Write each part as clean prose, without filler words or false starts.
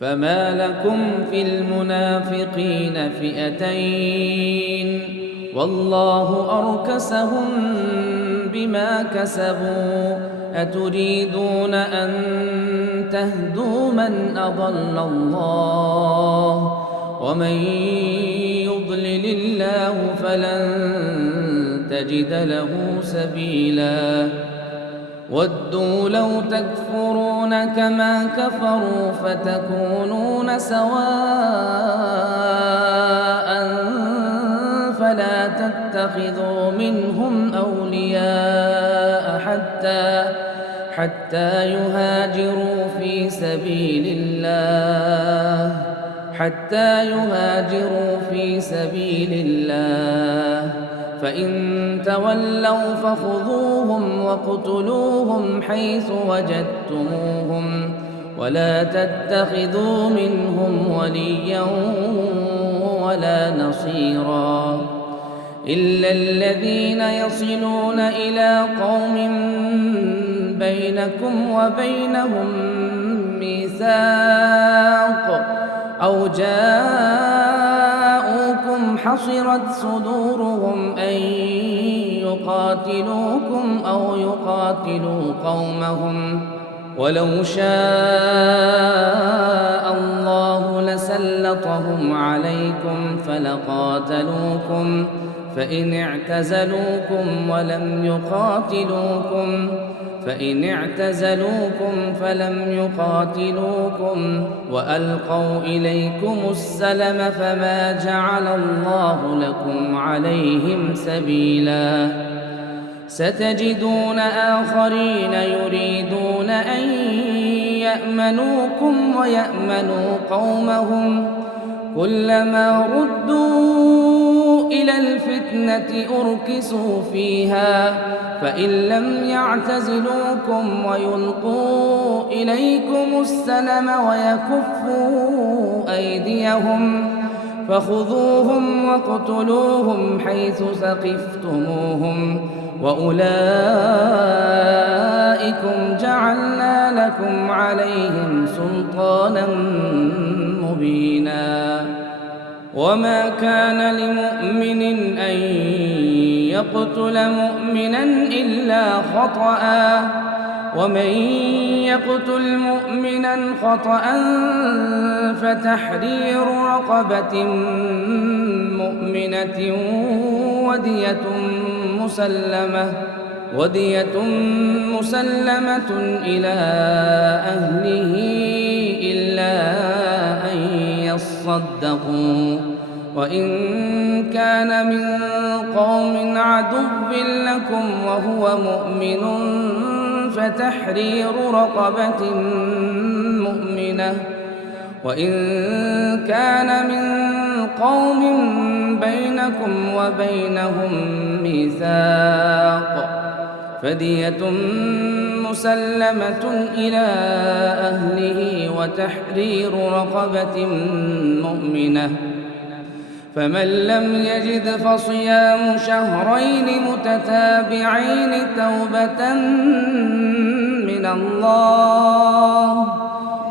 فما لكم في المنافقين فئتين والله أركسهم بما كسبوا أتريدون أن تهدوا من أضل الله ومن يضلل الله فلن تجد له سبيلا ودوا لو تكفرون كما كفروا فتكونون سواء فلا تتخذوا منهم أولياء حتى يهاجروا في سبيل الله فإن تولوا فخذوهم وَاقْتُلُوهُمْ حيث وجدتموهم ولا تتخذوا منهم وليا ولا نصيرا إلا الذين يصلون إلى قوم بينكم وبينهم ميثاق أو جاءوكم حصرت صدورهم أن يقاتلوكم أو يقاتلوا قومهم ولو شاء الله لسلطهم عليكم فلقاتلوكم فإن اعتزلوكم فلم يقاتلوكم وألقوا إليكم السلم فما جعل الله لكم عليهم سبيلا ستجدون آخرين يريدون أن يأمنوكم ويأمنوا قومهم كلما ردوا إلى الفتنة أركسوا فيها فإن لم يعتزلوكم ويلقوا إليكم السلم ويكفوا أيديهم فخذوهم واقتلوهم حيث ثقفتموهم وأولئكم جعلنا لكم عليهم سلطانا مبينا وما كان لمؤمن أن يقتل مؤمنا إلا خطأ ومن يقتل مؤمنا خطأ فتحرير رقبة مؤمنة ودية مسلمة إلى أهله إلا أن يصدقوا وإن كان من قوم عدو لكم وهو مؤمن فتحرير رقبة مؤمنة وإن كان من قوم بينكم وبينهم ميثاق فدية مسلمة إلى أهله وتحرير رقبة مؤمنة فمن لم يجد فصيام شهرين متتابعين توبة من الله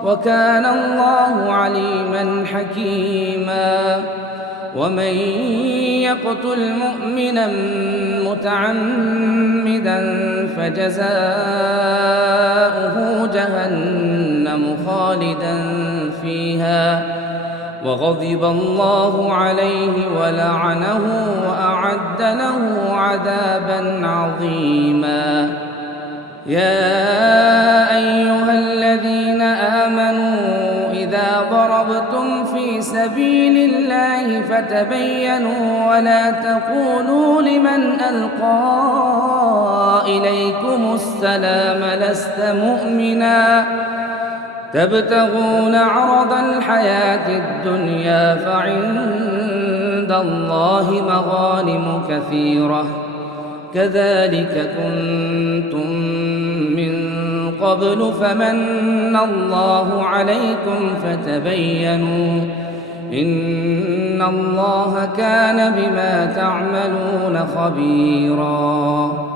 وكان الله عليما حكيما ومن يقتل مؤمنا متعمدا فجزاؤه جهنم خالدا فيها وغضب الله عليه ولعنه وأعد له عذابا عظيما يا أيها الذين آمنوا إذا ضربتم في سبيل الله فتبينوا ولا تقولوا لمن ألقى إليكم السلام لست مؤمنا تبتغون عرض الحياة الدنيا فعند الله مغانم كثيرة كذلك كنتم من قبل فمن الله عليكم فتبينوا إن الله كان بما تعملون خبيرا